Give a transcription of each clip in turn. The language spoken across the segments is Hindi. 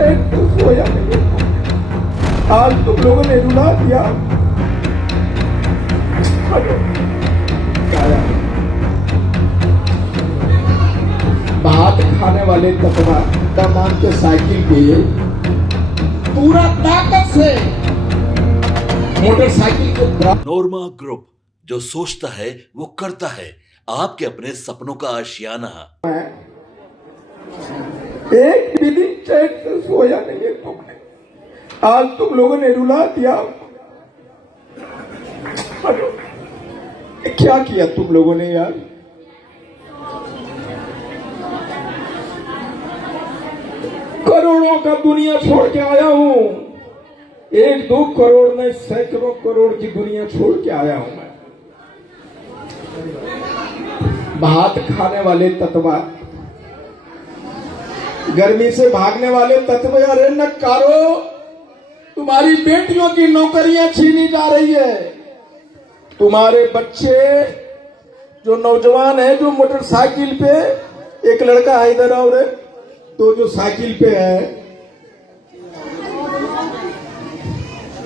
चैन से सोया नहीं। आज तुम लोगों ने रुला दिया। भात खाने वाले तकवा मान के साइकिल पे पूरा ताकत से मोटरसाइकिल के नोरमा ग्रुप, जो सोचता है वो करता है। आपके अपने सपनों का आशियाना। एक भी दिन चैन से सोया नहीं है तुमने। आज तुम लोगों ने रुला दिया। क्या किया तुम लोगों ने यार? करोड़ों का दुनिया छोड़ के आया हूं। 1-2 करोड़ नहीं, सैकड़ों करोड़ की दुनिया छोड़ के आया हूं मैं। भात खाने वाले तत्वा, गर्मी से भागने वाले तत्व, अरे नकारो, तुम्हारी बेटियों की नौकरियां छीनी जा रही है। तुम्हारे बच्चे जो नौजवान है, जो मोटरसाइकिल पे, एक लड़का है इधर और तो जो साइकिल पे है,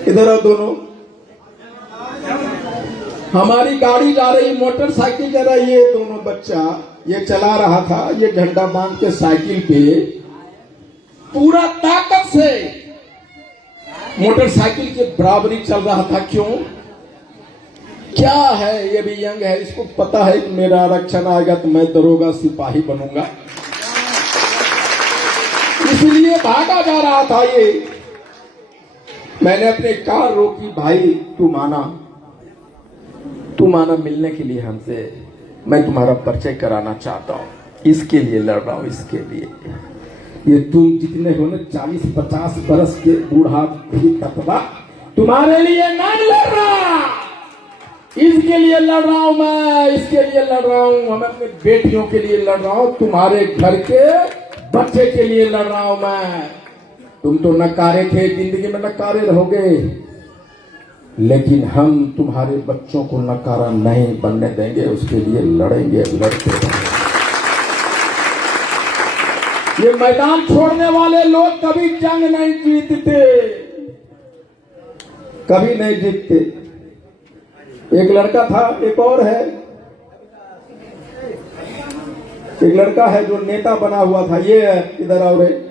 इधर आओ दोनों। हमारी गाड़ी जा रही, मोटरसाइकिल जा रही है। दोनों बच्चा ये चला रहा था, ये झंडा बांध के साइकिल पे पूरा ताकत से मोटरसाइकिल के बराबरी चल रहा था। क्यों? क्या है, ये भी यंग है, इसको पता है कि मेरा आरक्षण आएगा तो मैं दरोगा सिपाही बनूंगा, इसलिए भागा जा रहा था ये। मैंने अपने कार रोकी, भाई तू माना मिलने के लिए हमसे, मैं तुम्हारा परिचय कराना चाहता हूं, इसके लिए लड़ रहा हूं, इसके लिए। ये तुम जितने हो ना 40-50 बरस के बूढ़ा भी तत्वा, तुम्हारे लिए नहीं लड़ रहा, इसके लिए लड़ रहा हूं मैं, इसके लिए लड़ रहा हूं। मैं अपनी बेटियों के लिए लड़ रहा हूं, तुम्हारे घर के बच्चे के लिए लड़ रहा हूं मैं। तुम तो नकारे थे, जिंदगी में नकारे रहोगे, लेकिन हम तुम्हारे बच्चों को नकारा नहीं बनने देंगे, उसके लिए लड़ेंगे, लड़ते रहेंगे। ये मैदान छोड़ने वाले लोग कभी जंग नहीं जीतते, कभी नहीं जीतते। एक लड़का था, एक और है, एक लड़का है जो नेता बना हुआ था, ये है इधर और है।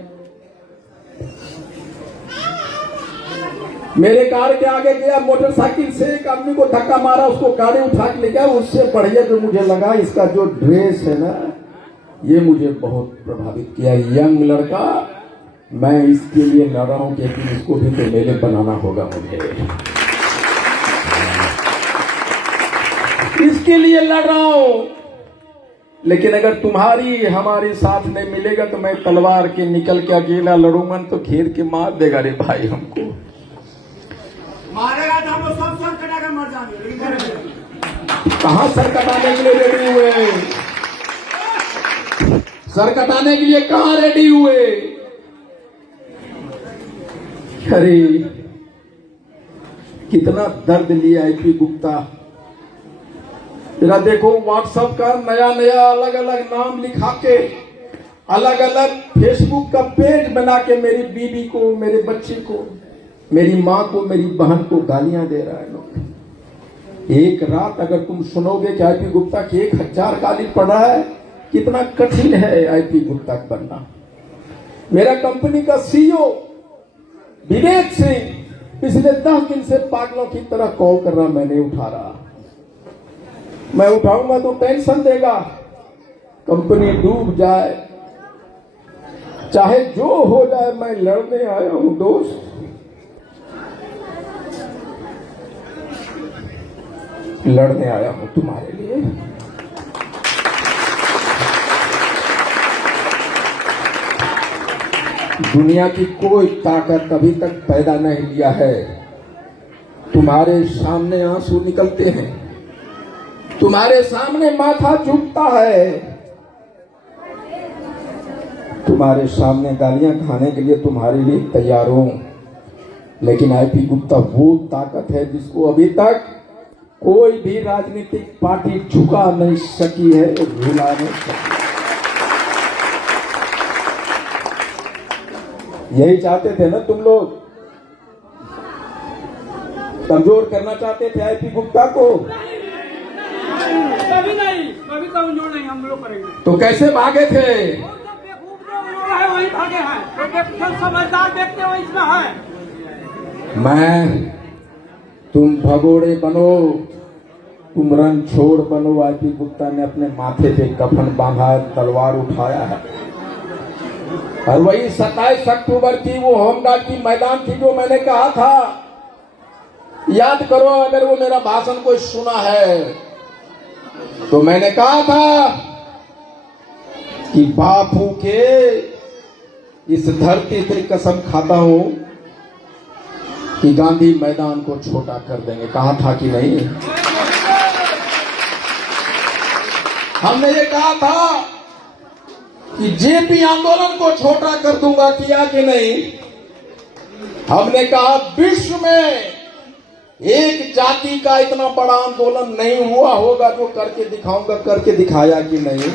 मेरे कार के आगे गया, मोटरसाइकिल से एक आदमी को धक्का मारा, उसको गाड़ी उठा के ले गया। उससे बढ़िया जो मुझे लगा, इसका जो ड्रेस है ना, ये मुझे बहुत प्रभावित किया। यंग लड़का, मैं इसके लिए लड़ रहा हूं, क्योंकि इसको भी तो मेले बनाना होगा मुझे, इसके लिए लड़ रहा हूं। लेकिन अगर तुम्हारी हमारी साथ नहीं मिलेगा तो मैं तलवार के निकल के अकेला लड़ूंगा तो घेर के मार देगा रे भाई हमको। मारेगा तो हम लोग सब सर कटा कर मर जाएंगे। कहां सर कटाने के लिए रेडी हुए? सर कटाने के लिए कहां रेडी हुए? अरे कितना दर्द लिया आईपी गुप्ता। जरा देखो, व्हाट्सएप का नया नया अलग अलग नाम लिखा के, अलग अलग फेसबुक का पेज बना के मेरी बीवी को, मेरे बच्चे को, मेरी माँ को, मेरी बहन को गालियां दे रहा है लोग। एक रात अगर तुम सुनोगे कि आईपी गुप्ता की 1000 गाली पड़ रहा है, कितना कठिन है आईपी गुप्ता बनना। मेरा कंपनी का सीईओ विवेक सिंह पिछले 10 दिन से पागलों की तरह कॉल कर रहा, मैं नहीं उठा रहा। मैं उठाऊंगा तो टेंशन देगा, कंपनी डूब जाए, चाहे जो हो जाए, मैं लड़ने आया हूं दोस्त। लड़ने आया हूं तुम्हारे लिए। दुनिया की कोई ताकत अभी तक पैदा नहीं लिया है। तुम्हारे सामने आंसू निकलते हैं, तुम्हारे सामने माथा झुकता है, तुम्हारे सामने गालियां खाने के लिए तुम्हारे लिए तैयार हूं। लेकिन आईपी गुप्ता वो ताकत है जिसको अभी तक कोई भी राजनीतिक पार्टी झुका नहीं सकी है, हिला नहीं सकी। यही चाहते थे ना तुम लोग, कमजोर करना चाहते थे आईपी गुप्ता को। कभी नहीं, कभी कमजोर नहीं हम लोग करेंगे। तो कैसे भागे थे? वो सब बेवकूफ जो लोग हैं वही भागे हैं, तो समझदार व्यक्ति वो इसमें है। मैं, तुम भगोड़े बनो, तुम रणछोड़ बनो। आईपी गुप्ता ने अपने माथे पे कफन बांधा है, तलवार उठाया है। और वही 27 अक्टूबर की वो होमगार्ड की मैदान थी जो मैंने कहा था, याद करो अगर वो मेरा भाषण कोई सुना है, तो मैंने कहा था कि बापू के इस धरती से कसम खाता हूं कि गांधी मैदान को छोटा कर देंगे। कहा था कि नहीं? हमने ये कहा था कि जेपी आंदोलन को छोटा कर दूंगा, किया कि नहीं? हमने कहा विश्व में एक जाति का इतना बड़ा आंदोलन नहीं हुआ होगा जो करके दिखाऊंगा, करके दिखाया कि नहीं?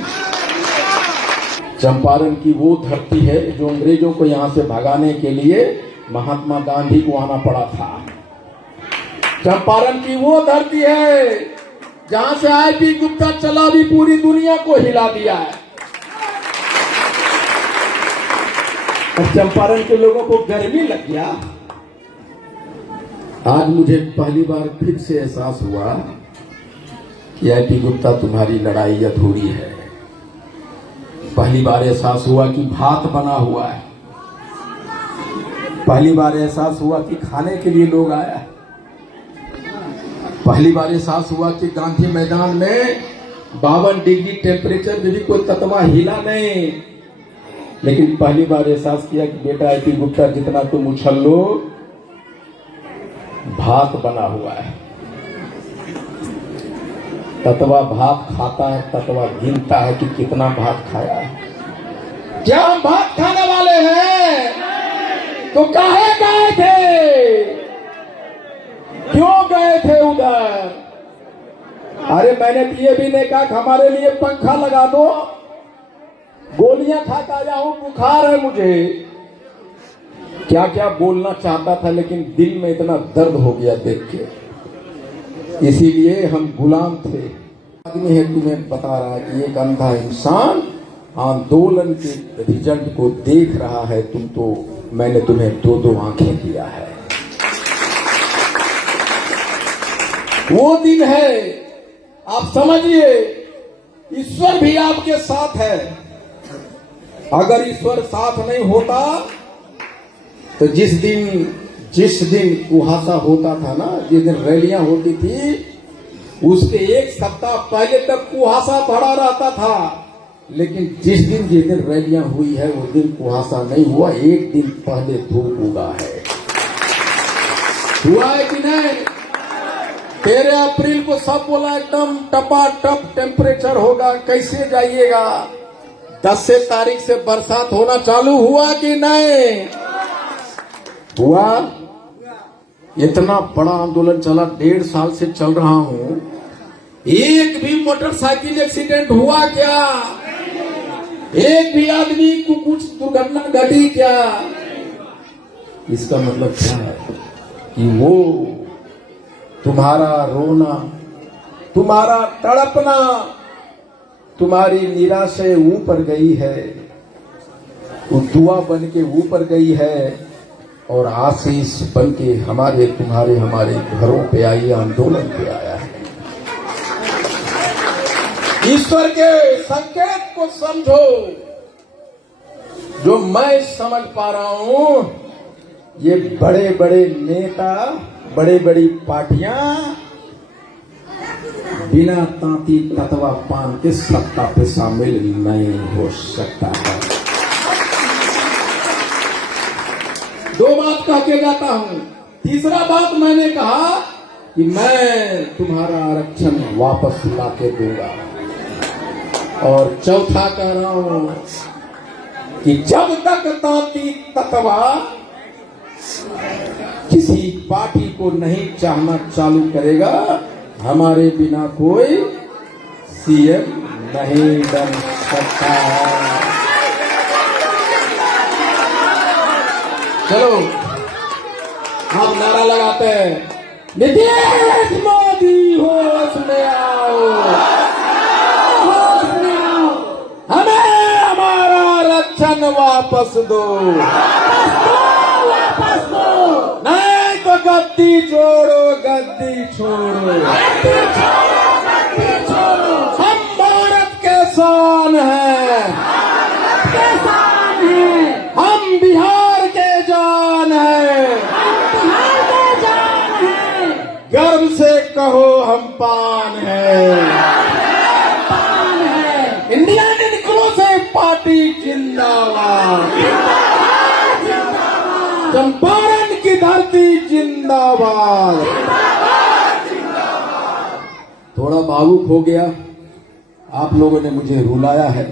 चंपारण की वो धरती है जो अंग्रेजों को यहां से भगाने के लिए महात्मा गांधी को आना पड़ा था। चंपारण की वो धरती है जहां से आईपी गुप्ता चला भी पूरी दुनिया को हिला दिया है। चंपारण के लोगों को गर्मी लग गया। आज मुझे पहली बार फिर से एहसास हुआ कि आईपी गुप्ता तुम्हारी लड़ाई अधूरी है। पहली बार एहसास हुआ कि भात बना हुआ है। पहली बार एहसास हुआ कि खाने के लिए लोग आया है। पहली बार एहसास हुआ कि गांधी मैदान में 52 डिग्री टेम्परेचर में भी कोई ततवा हिला नहीं। लेकिन पहली बार एहसास किया कि बेटा आईपी गुप्ता जितना तुम उछल लो, भात बना हुआ है। ततवा भात खाता है, ततवा गिनता है कि कितना भात खाया है। क्या हम भात खाने वाले हैं? तो काहे गए थे? क्यों गए थे उधर? अरे मैंने ये भी नहीं कहा कि हमारे लिए पंखा लगा दो, गोलियां खाता जाऊं, बुखार है मुझे। क्या क्या बोलना चाहता था, लेकिन दिल में इतना दर्द हो गया देख के। इसीलिए हम गुलाम थे। आदमी है तुम्हें बता रहा है कि एक अंधा इंसान आंदोलन के रिजल्ट को देख रहा है, तुम तो, मैंने तुम्हें 2-2 आंखें दिया है। वो दिन है, आप समझिए, ईश्वर भी आपके साथ है। अगर ईश्वर साथ नहीं होता तो जिस दिन कुहासा होता था ना, जिस दिन रैलियां होती थी, उसके एक सप्ताह पहले तक कुहासा भरा रहता था। लेकिन जिस दिन रैलियां हुई है वो दिन कुहासा नहीं हुआ, एक दिन पहले धूप उगा है। हुआ है कि नहीं? 13 अप्रैल को सब बोला एकदम टपाटप टेम्परेचर होगा, कैसे जाइएगा? 10 तारीख से बरसात होना चालू हुआ कि नहीं हुआ? इतना बड़ा आंदोलन चला, 1.5 साल से चल रहा हूं, एक भी मोटरसाइकिल एक्सीडेंट हुआ क्या? एक भी आदमी को कुछ दुर्घटना घटी क्या? इसका मतलब क्या है कि वो तुम्हारा रोना, तुम्हारा तड़पना, तुम्हारी निराशा ऊपर गई है, वो दुआ बन के ऊपर गई है और आशीष बन के हमारे घरों पे आई, आंदोलन पे आया है। ईश्वर के संकेत को समझो। जो मैं समझ पा रहा हूं, ये बड़े बड़े नेता, बड़े बड़ी पार्टियां बिना तांती ततवा पान के सत्ता पे शामिल नहीं हो सकता है। 2 बात कह के जाता हूं। तीसरा बात मैंने कहा कि मैं तुम्हारा आरक्षण वापस ला के दूंगा। और चौथा कह रहा हूं कि जब तक तांती ततवा किसी पार्टी को नहीं चाहना चालू करेगा, हमारे बिना कोई सीएम नहीं बन सकता है। चलो हम नारा लगाते हैं, नीतीश मोदी होश में आओ, होश में आओ, हमें हमारा आरक्षण वापस दो, वापस दो, नहीं तो गद्दी छोड़ो, गद्दी छोड़ो, गद्दी छोड़ो, गद्दी छोड़ो। हम भारत के शान हैं, हम बिहार के जान हैं, गर्व से कहो हम पान हैं, इंडियन इंक्लूसिव पार्टी जिंदाबाद, चंपारण की धरती जिंदाबाद। थोड़ा भावुक हो गया, आप लोगों ने मुझे रुलाया है।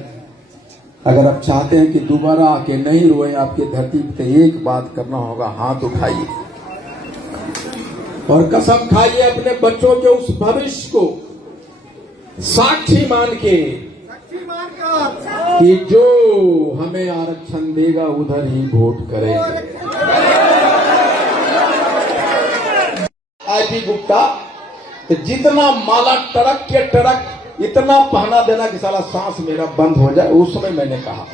अगर आप चाहते हैं कि दोबारा आके नहीं रोए आपकी धरती पे, एक बात करना होगा, हाथ उठाइए और कसम खाइए अपने बच्चों के उस भविष्य को साक्षी मान के कि जो हमें आरक्षण देगा उधर ही वोट करेंगे। आईपी गुप्ता तो जितना माला टड़क के टड़क इतना पहना देना कि साला सांस मेरा बंद हो जाए, उस समय मैंने कहा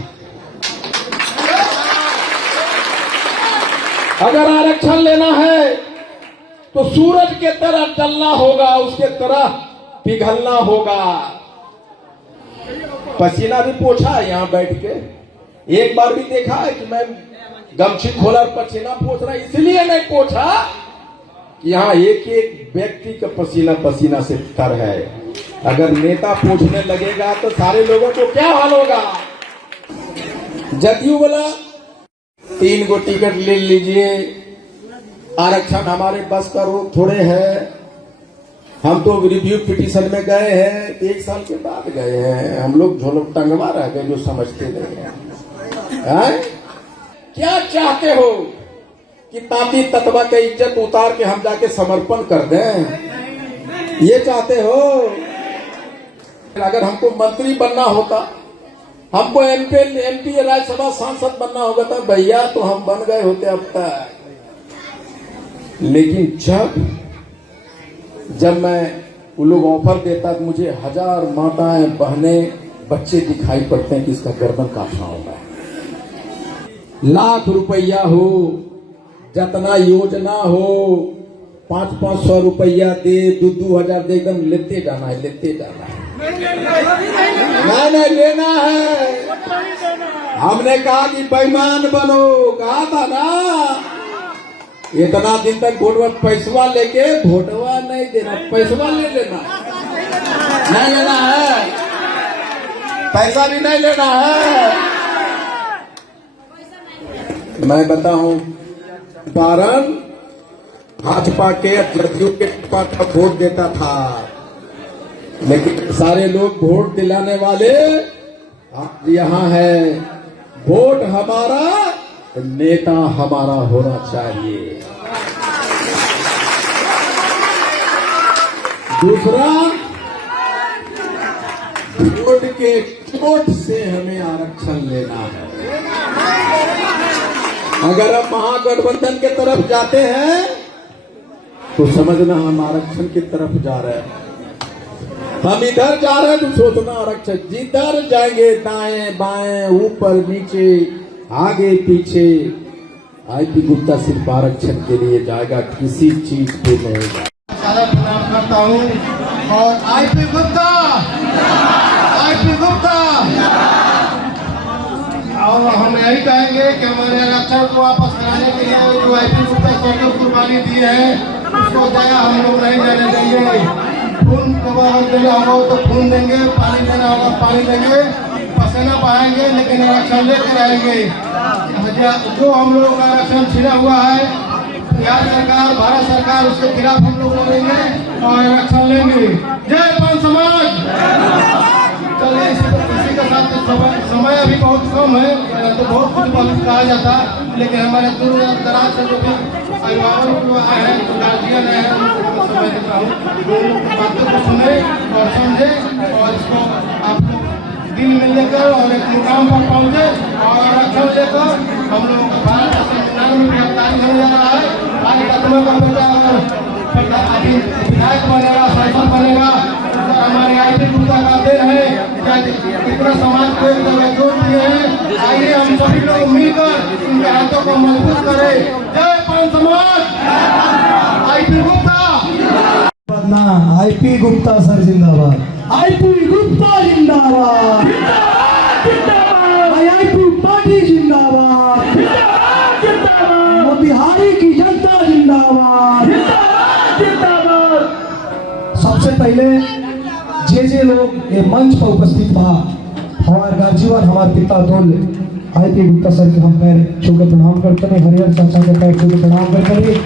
अगर आरक्षण लेना है तो सूरज के तरह जलना होगा, उसके तरह पिघलना होगा। पसीना भी पोछा है यहाँ बैठ के, एक बार भी देखा है कि मैं गमछी खोला और पसीना पोछ रहा, इसलिए नहीं पोछा कि यहाँ एक एक व्यक्ति का पसीना पसीना से तर है। अगर नेता पूछने लगेगा तो सारे लोगों को क्या हाल होगा। जदयू बोला 3 गो टिकट ले लीजिए, आरक्षण हमारे बस का रोक थोड़े है, हम तो रिव्यू पिटीशन में गए हैं, 1 साल के बाद गए हैं, हम लोग झोलक टंगवा रह गए जो समझते नहीं है। क्या चाहते हो कि ताती ततवा का इज्जत उतार के हम जाके समर्पण कर दें, ये चाहते हो? अगर हमको मंत्री बनना होता, हमको एमपी राज्यसभा सांसद बनना होगा था भैया, तो हम बन गए होते अब तक। लेकिन जब मैं वो लोग ऑफर देता तो मुझे 1000 माताएं बहनें बच्चे दिखाई पड़ते हैं कि इसका गर्दन काटना होगा। लाख रुपया हो, जितना योजना हो, 500-500 रुपया दे, 2-2 हजार दे, एकदम लेते जाना है, लेते जाना है। नहीं लेना है। हमने कहा कि बेईमान बनो, कहा था ना, इतना दिन तक वोट पैसवा लेके वोटवा नहीं देना, पैसवा ले लेना, नहीं लेना है, पैसा भी नहीं लेना है। मैं बताऊं कारण भाजपा के जदयू के पास वोट देता था, लेकिन सारे लोग वोट दिलाने वाले यहाँ है। वोट हमारा, नेता हमारा होना चाहिए। दूसरा, वोट के चोट से हमें आरक्षण लेना है। अगर हम महागठबंधन के तरफ जाते हैं तो समझना हम आरक्षण की तरफ जा रहे हैं। हम इधर जा रहे हैं तो सोचना आरक्षण, जिधर जाएंगे दाएं बाएं ऊपर नीचे आगे पीछे, आईपी गुप्ता सिर्फ आरक्षण के लिए जाएगा, किसी चीज पे नहीं जाएगा। सारा प्रणाम करता हूँ और आईपी गुप्ता और हम यही कहेंगे कि हमारे आरक्षण को वापस कराने के लिए जो आईपी गुप्ता को कुर्बानी दी है उसको दया हम लोग नहीं जाने देंगे। खून देना होगा तो खून देंगे, पानी देना होगा पानी देंगे, पसीना बहाएंगे, लेकिन आरक्षण लेकर रहेंगे। जो हम लोगों का आरक्षण छिना हुआ है, बिहार सरकार भारत सरकार उसके खिलाफ हम लोग लड़ेंगे और आरक्षण लेंगे। जय पान समाज। चलिए इसी के साथ समय अभी बहुत कम है, तो बहुत कुछ कहा जाता, लेकिन हमारे दूर दराज से जो भी अभिभावक आए हैं, गार्जियन है, उनको समय देता हूँ, बातों को सुने और समझे और इसको आप लोग दिल में लेकर और एक मुकाम पर पहुँचे और आरक्षण लेकर हम लोग भारत आज कदमों का बेटा अगर विधायक बनेगा, सांसद बनेगा, तो हमारे आईपी गुप्ता का देन है। इतना समाज को एक जगह जोड़ दिए हैं। आइए हम सभी लोग मिलकर इनके हाथों को मजबूत करें। जय पान समाज, IP Gupta. IP Gupta sir जिंदाबाद, आईपी गुप्ता जिंदाबाद, आईपी पार्टी जिंदाबाद, मोतिहारी की जनता जिंदाबाद। सबसे पहले जे लोग ये मंच पर उपस्थित बा, हमारे गार्जियन, हमारे पिता दोल आईपी गुप्ता सर के हम पैर छू के प्रणाम करते हैं, हरिहर चाचा के पैर छू के प्रणाम करते हैं।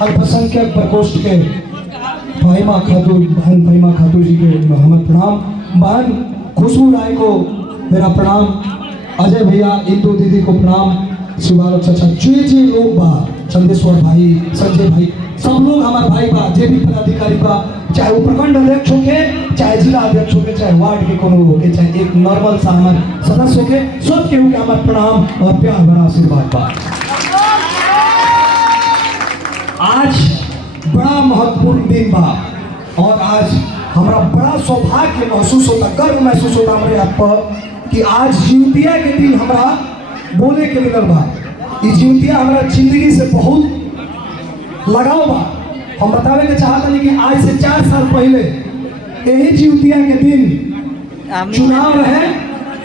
अल्पसंख्यक प्रकोष्ठ के भाईमा खातू, बहन भाईमा खातू जी के हमें प्रणाम, बहन खुशबू राय को मेरा प्रणाम, अजय भैया, इंदू दीदी को प्रणाम, शिवालक चाचा, जे लोग बा, चंदेश्वर भाई, संजय भाई, सब लोग हमारे भाई बा, जे भी पदाधिकारी बा, चाहे वो प्रखंड अध्यक्ष होके, चाहे जिला अध्यक्ष होके, चाहे वार्ड के कोनो होके, चाहे एक नॉर्मल सा हमारे सदस्य होके, सब केहू के हमारे प्रणाम और प्यार भरा आशीर्वाद बा। आज बड़ा महत्वपूर्ण दिन बा और आज हमारा बड़ा सौभाग्य महसूस होता, गर्व महसूस होता हमारे आप पर कि आज जीवतिया के दिन हमारा बोले के मिलल बा। ये जीवतिया हमारा जिंदगी से बहुत लगाव बा। हम बतावे के चाहते हैं कि आज से 4 साल पहले यही जीवतिया के दिन चुनाव रहे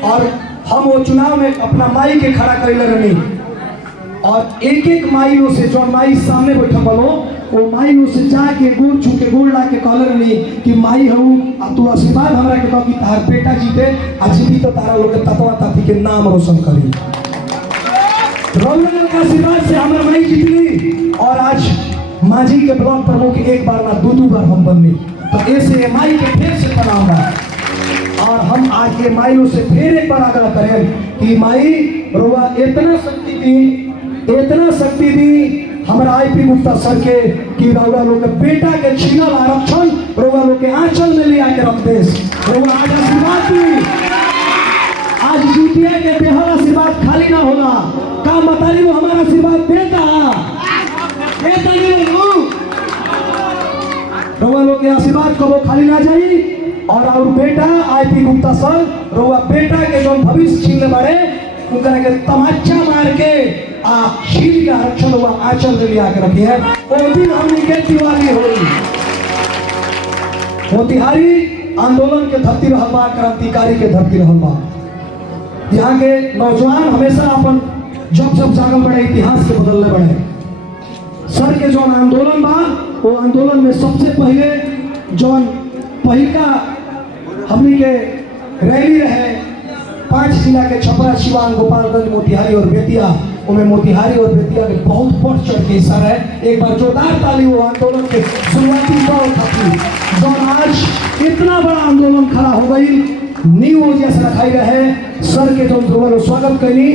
और हम वो चुनाव में अपना माई के खड़ा कर रही और एक एक माइयों से, जो माई सामने बैठा बनो, वो माइयों से जाके गोड़ छू के गोड़ ला के कहले रही कि माई हूँ अब तू आशीर्वाद हमरा के कह कि तार बेटा जीते आ जीती तो तारा लोग ततवा ताती के नाम रोशन करी। रौनक के आशीर्वाद से हमरा माई जीतली और आज मांझी के ब्लॉक प्रमुख एक बार ना दो बार हम बननी, तो ऐसे माई के फिर से प्रणाम बा। और हम आज के माइयों से फिर एक बार आग्रह करें कि माई रोवा इतना शक्ति दी हमारा आईपी गुप्ता सर के कि रउआ लोग के बेटा के छीनल आरक्षण रउआ लोग के आंचल में ले आके रख देस। रउआ आज आशीर्वाद दी, आज जीतिया के देहल आशीर्वाद खाली ना होला, का बताली वो हमारा आशीर्वाद देता रउआ लोग के आशीर्वाद कबो खाली ना जाई। और बेटा आईपी गुप्ता सर रउआ बेटा के जो भविष्य छीनले बड़े उनका के तमाचा मार के शील का आरक्षण हुआ आंचल में लिया के रखी है। वो दिन हमने के दिवाली हुई, मोतिहारी आंदोलन के धरती रहल बा, क्रांतिकारी के धरती रहल बा। यहाँ के नौजवान हमेशा अपन जब जागल बड़े, इतिहास के बदलने बड़े। सर के जो आंदोलन बा वो आंदोलन में सबसे पहले जो पहिका हमने के रैली रहे 5 जिला के छपरा, सिवान, गोपालगंज, मोतिहारी और बेतिया, उनमें मोतिहारी और बेतिया के बहुत बढ़ चढ़ के हिस्सा है। एक बार जोरदार ताली वो आंदोलन के शुरुआती दौर था जो आज इतना बड़ा आंदोलन खड़ा हो गई, नींव वजह से रखाई रहे। सर के जो स्वागत करी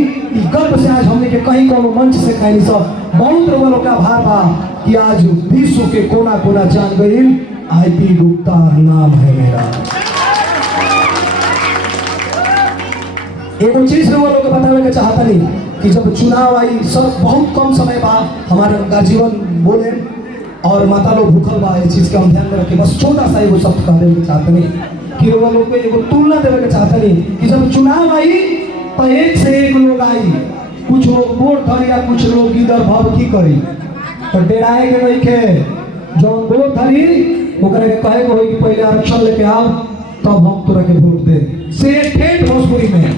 गर्व से आज हमने के कहीं कोनो मंच से कहीं सब बहुत लोगों का आभार बा कि आज विश्व के कोना कोना जान गई आईपी गुप्ता नाम है मेरा। एक चीज लोग बतावे के चाहता नहीं कि जब चुनाव आई सब बहुत कम समय बाद हमारे गार्जियन बोले और माता लोग भूखल बा, इस चीज का हम ध्यान में रखे। बस छोटा सा एगो शब्द कह देवे के चाहते नहीं कि वो लोग को एगो तुलना देवे के चाहते नहीं कि जब चुनाव आई तो एक से एक लोग आई, कुछ लोग वोट धरी या कुछ लोग इधर भाव की करी, तो डेराए के नहीं के जो वोट धरी ओकरा के कहे को कि पहले आरक्षण लेके आओ तब हम तोरा के वोट दे से ठेठ भोजपुरी में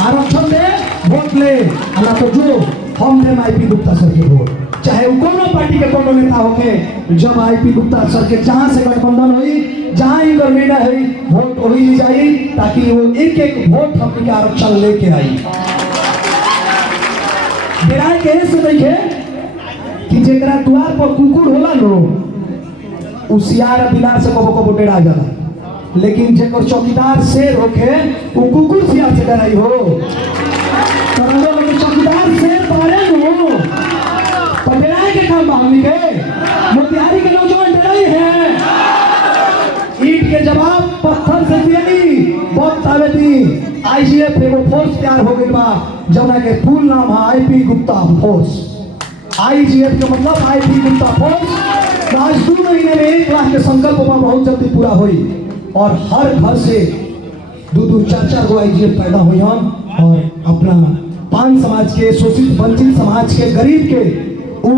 आरक्षण दे वोट ले, ना तो जो हम दे आईपी गुप्ता सर के वोट, चाहे वो कोनो पार्टी के कोनो नेता होके। जब आईपी गुप्ता सर के जहाँ से गठबंधन हुई, जहाँ ही निर्णय हुई, वोट वही ली जाई ताकि वो एक एक वोट हमने के आरक्षण लेके आई। डेराए के से देखे कि जेकरा द्वार पर कुकुर होला नो उसियार बिलार से कबो कबो डेरा जाला, लेकिन जेकर चौकीदार शेर होके वो कुकुर सियार से डराई हो। चौकीदार शेर बारे हो तो डराए के काम हमनी के मोतिहारी के नौजवान डराई है। ईट के जवाब पत्थर से दियनी बहुत तावे दी। आईजीएफ एगो फोर्स तैयार हो गई बा जौना के फुल नाम है आईपी गुप्ता फोर्स। IGF के मतलब IP गुप्ता फोर्स आज 2 महीने में 1 लाख के संकल्प में बहुत जल्दी पूरा हुई और हर घर से 2-2 4-4 गो IGF पैदा हुई हम और अपना पान समाज के शोषित वंचित समाज के गरीब के वो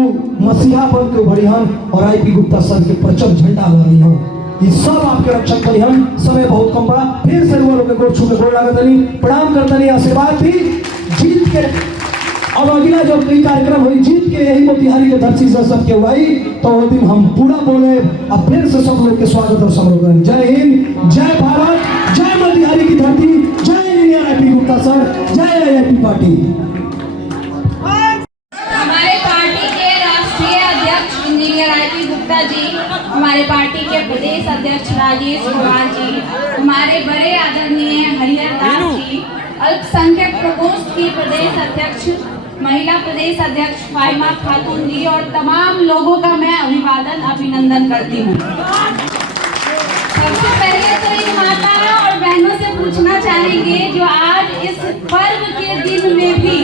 मसीहा बन के उभरी हम और IP गुप्ता सर के परचम झंडा लगा रही हम। ये सब आपके रक्षक करी हम। समय बहुत कम बा, फिर से वो लोग गोड़ छू के गोड़ लागत नहीं, प्रणाम करता नहीं, आशीर्वाद दी जीत के। अब अगला जो कोई कार्यक्रम हुई जीत के यही मोतिहारी के धरती से सबके हुई तो वो दिन हम पूरा बोले। अब फिर से सब लोग के स्वागत और समारोह करें। जय हिंद, जय भारत, जय मोतिहारी की धरती, जय इंजीनियर IP गुप्ता सर, जय AIP पार्टी। हमारे पार्टी के राष्ट्रीय अध्यक्ष इंजीनियर IP गुप्ता जी, हमारे पार्टी के प्रदेश अध्यक्ष राजेश कुमार जी, हमारे बड़े आदरणीय हरिहर दास जी, अल्पसंख्यक प्रकोष्ठ की प्रदेश अध्यक्ष महिला प्रदेश अध्यक्ष फाइमा खातून जी और तमाम लोगों का मैं अभिनंदन करती हूँ। सबसे पहले तो इन माता और बहनों से पूछना चाहेंगे जो आज इस पर्व के दिन में भी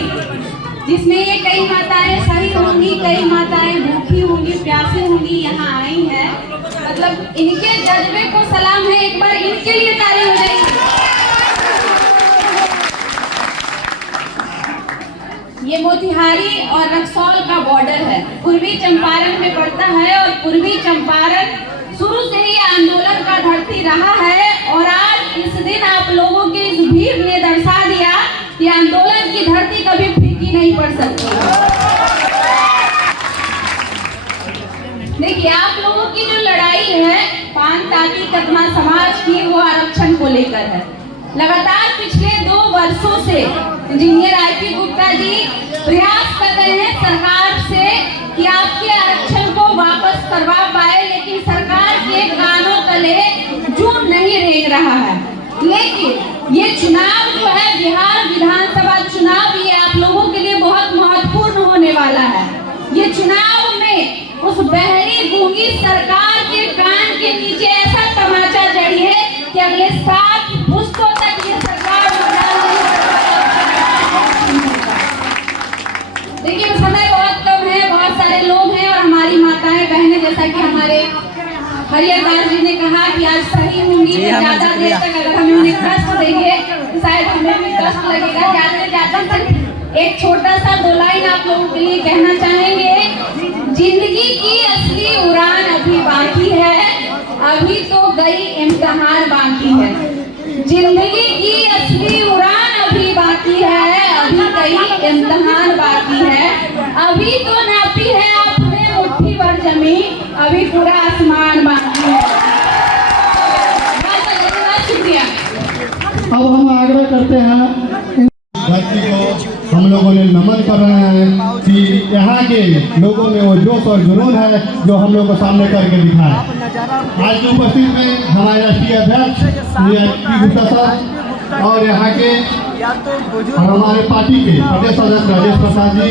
जिसमें ये कई माताएं सही होंगी, कई माताएं भूखी होंगी, प्यासी होंगी, यहाँ आई हैं, मतलब इनके जज्बे को सलाम है। एक बार इनके लिए ताली हो जाएगी। ये मोतिहारी और रक्सौल का बॉर्डर है, पूर्वी चंपारण में पड़ता है और पूर्वी चंपारण शुरू से ही आंदोलन का धरती रहा है और आज इस दिन आप लोगों की इस भीड़ ने दर्शा दिया कि आंदोलन की धरती कभी फीकी नहीं पड़ सकती। देखिए, आप लोगों की जो लड़ाई है पान ताती कदमा समाज की, वो आरक्षण को लेकर है। लगातार पिछले 2 वर्षों से इंजीनियर IP गुप्ता जी प्रयास कर रहे हैं सरकार से कि आपके आरक्षण को वापस करवा पाए, लेकिन सरकार के कानों तले जूं नहीं रेंग रहा है। लेकिन ये चुनाव जो है बिहार विधानसभा चुनाव, ये आप लोगों के लिए बहुत महत्वपूर्ण होने वाला है। ये चुनाव में उस बहरी गूंगी सरकार के कान के नीचे ऐसा तमाचा जड़ी है कि अगले 7 पुश्तों तक ये सरकार देखिए, समय बहुत कम है, बहुत सारे लोग हैं और हमारी माताएं बहनें, जैसा कि हमारे हरिहर दास जी ने कहा कि आज सही होंगी तो ज्यादा देर तक अगर हमें उन्हें कष्ट देंगे तो शायद हमें भी कष्ट लगेगा। जाते जाते सिर्फ एक छोटा सा 2 लाइन आप लोगों के लिए कहना चाहेंगे। जिंदगी की असली उड़ान अभी बाकी है, अभी तो गई इम्तिहान बाकी है। जिंदगी की असली उड़ान अभी बाकी है, अभी गई इम्तिहान बाकी है। अभी तो नापी है आपने मुट्ठी भर जमीन, अभी पूरा आसमान बाकी है। बहुत शुक्रिया। अब हम आग्रह करते हैं धरती को हम लोगों ने नमन कर रहे हैं कि यहाँ के लोगों में वो जोश और जुनून है जो हम लोग को सामने करके दिखाए। आज की उपस्थित में हमारे राष्ट्रीय अध्यक्ष IP गुप्ता सर और यहाँ के हमारे पार्टी के प्रदेश अध्यक्ष राजेश प्रसाद जी,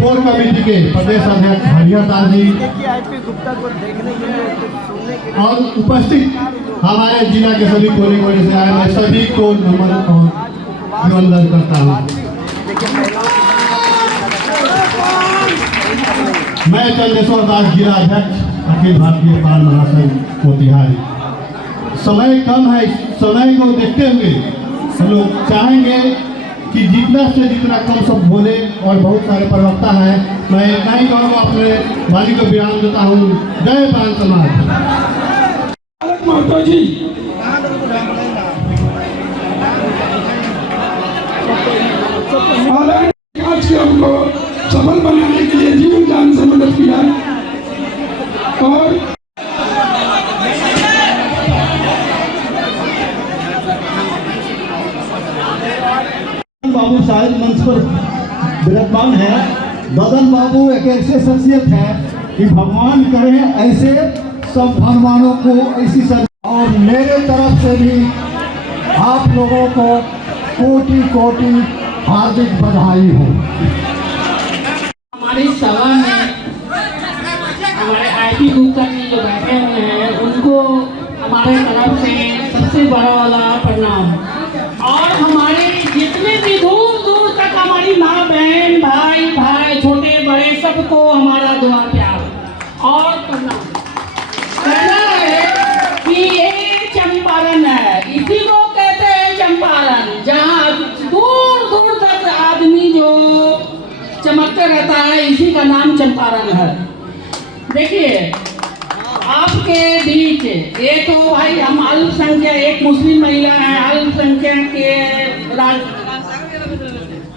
कोर कमेटी के प्रदेश अध्यक्ष हरिहर दास जी और उपस्थित हमारे जिला के सभी कोने कोने से आए, मैं सभी को नमन और अभिनंदन करता हूँ। मैं चंदेश्वर दास जिला अध्यक्ष अखिल भारतीय बाल महासंघ मोतिहारी। समय कम है, समय को देखते हुए हम लोग चाहेंगे कि जितना से जितना कम सब बोले और बहुत सारे प्रवक्ता हैं, मैं इतना ही कहूँगा, अपने वाणी को विराम देता हूँ। जय पान समाज। महतो जी, और आज के हमको सफल बनाने के लिए जीवन दान से मदद किया और बाबू शायद मंच पर विराजमान है। ददन बाबू एक ऐसे शख्सियत है कि भगवान करे ऐसे सब भगवानों को ऐसी और मेरे तरफ से भी आप लोगों को कोटि कोटि हार्दिक बधाई हो। हमारी सभा में हमारे IP गुप्ता जी जो बैठे हुए हैं उनको हमारे तरफ से सबसे बड़ा वाला प्रणाम। और हमारे जितने भी दूर दूर तक हमारी माँ बहन भाई छोटे बड़े सब चमकते रहता है, इसी का नाम चंपारण है। देखिए आपके बीच ये तो भाई हम अल्पसंख्यक, एक मुस्लिम महिला है, अल्पसंख्यक के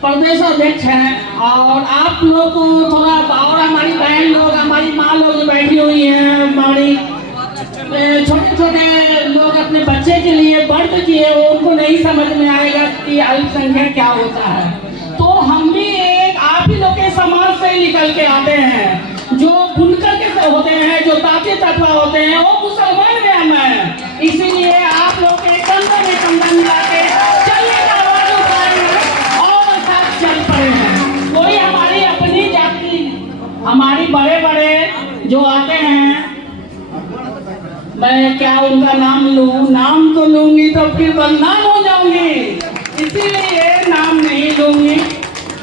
प्रदेश अध्यक्ष हैं, और आप लोग को थोड़ा, और हमारी बहन लोग, हमारी माँ लोग बैठी हुई हैं, हमारी छोटे छोटे लोग अपने बच्चे के लिए व्रत किए, उनको नहीं समझ में आएगा कि अल्पसंख्यक क्या होता है। तो हम भी एक आप ही लोग के समाज से निकल के आते हैं, जो बुनकर के होते हैं, जो तांती तत्वा होते हैं, वो मुसलमान में हम हैं। इसीलिए आप लोग के कंधे में कंधा मिला के चलने का आवाज उठाए हैं और साथ चल पड़े हैं। कोई हमारी अपनी जाति, हमारी बड़े बड़े जो आते हैं, मैं क्या उनका नाम लूं, नाम तो लूंगी तो फिर बदनाम हो जाऊंगी, इसीलिए नाम नहीं लूंगी।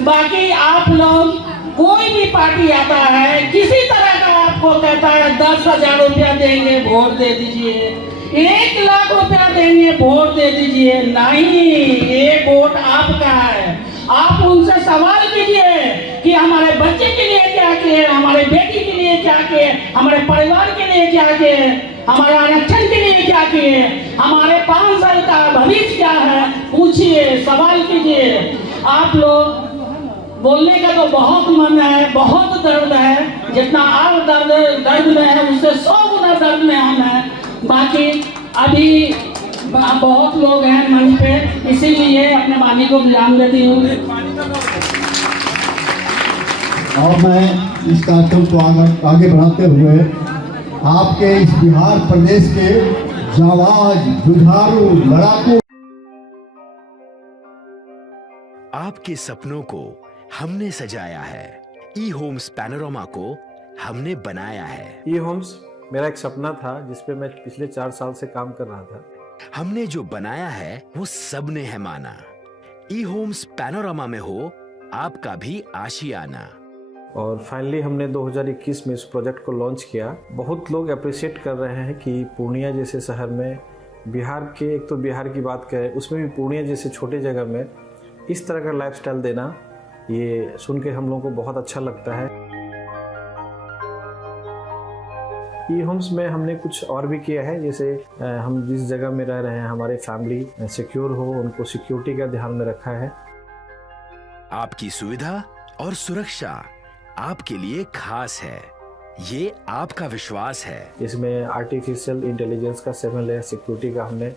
बाकी आप लोग, कोई भी पार्टी आता है, किसी तरह का आपको कहता है 10,000 रुपया देंगे वोट दे दीजिए, 1 लाख रुपया देंगे वोट दे दीजिए, नहीं, ये वोट आपका है। आप उनसे सवाल कीजिए कि हमारे बच्चे के लिए क्या किए, हमारे बेटी के लिए क्या किए, हमारे परिवार के लिए क्या किए, हमारे आरक्षण के लिए क्या किए, हमारे 5 साल का भविष्य क्या है, पूछिए, सवाल कीजिए। आप लोग बोलने का तो बहुत मन है, बहुत दर्द है, जितना आप दर्द में है उससे 100 गुना दर्द में हम हैं। बाकी अभी बहुत लोग हैं मंच पे, इसीलिए अपने वाणी को विराम देती हूँ। और मैं इस कार्यक्रम को आगे बढ़ाते हुए आपके इस बिहार प्रदेश के जाबाज, जुझारू, लड़ाकू, आपके सपनों को हमने सजाया है, ई होम्स पैनोरमा को हमने बनाया है। ई होम्स मेरा एक सपना था जिसपे मैं पिछले 4 साल से काम कर रहा था। हमने जो बनाया है वो सबने है माना। ई होम्स पैनोरमा में हो आपका भी आशियाना। और फाइनली हमने 2021 में इस प्रोजेक्ट को लॉन्च किया। बहुत लोग अप्रिशिएट कर रहे हैं कि पूर्णिया जैसे शहर में, बिहार के, एक तो बिहार की बात करें उसमें भी पूर्णिया जैसे छोटे जगह में इस तरह का लाइफस्टाइल देना, ये सुन के हम लोगों को बहुत अच्छा लगता है। ई होम्स में हमने कुछ और भी किया है, जैसे हम जिस जगह में रह रहे हैं हमारे फैमिली सिक्योर हो, उनको सिक्योरिटी का ध्यान में रखा है। आपकी सुविधा और सुरक्षा आपके लिए खास है, ये आपका विश्वास है। इसमें आर्टिफिशियल इंटेलिजेंस का 7 लेयर सिक्योरिटी का हमने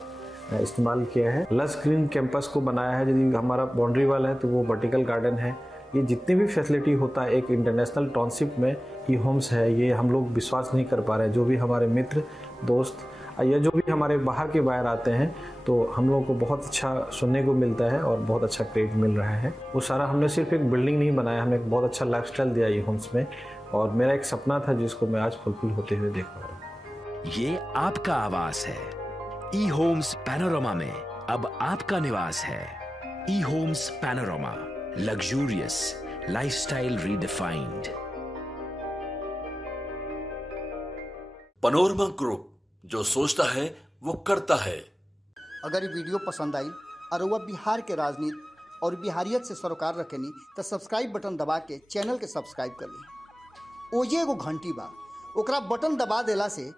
इस्तेमाल किया है। लस ग्रीन कैंपस को बनाया है, यदि हमारा बाउंड्री वाल है तो वो वर्टिकल गार्डन है। ये जितनी भी फैसिलिटी होता है एक इंटरनेशनल टाउनशिप में ई होम्स है, ये हम लोग विश्वास नहीं कर पा रहे हैं। जो भी हमारे मित्र, दोस्त या जो भी हमारे बाहर के बाहर आते हैं तो हम लोगों को बहुत अच्छा सुनने को मिलता है और बहुत अच्छा क्रेडिट मिल रहा है। वो सारा हमने सिर्फ एक बिल्डिंग नहीं बनाया, हमें एक बहुत अच्छा लाइफस्टाइल दिया ई होम्स में, और मेरा एक सपना था जिसको मैं आज फुलफिल होते हुए देख पा रहा हूँ। ये आपका आवास है। ई होम्स पैनोरमा में अब आपका निवास है। E Homes Panorama, luxurious lifestyle redefined. Panorama group, जो सोचता है वो करता है। अगर ये वीडियो पसंद आई और वह बिहार के राजनीति और बिहारियत से सरोकार रखेनी तो सब्सक्राइब बटन दबा के चैनल के सब्सक्राइब कर ली। ओजे एगो घंटी बा, ओकरा बटन दबा देला से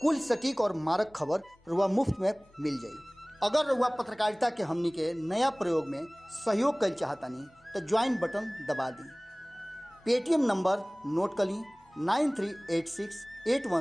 कुल सटीक और मारक खबर रुआ मुफ्त में मिल जाई। अगर रुआ पत्रकारिता के हमनी के नया प्रयोग में सहयोग कर चाहतानी तो ज्वाइन बटन दबा दी। पेटीएम नंबर नोट कर ली 938681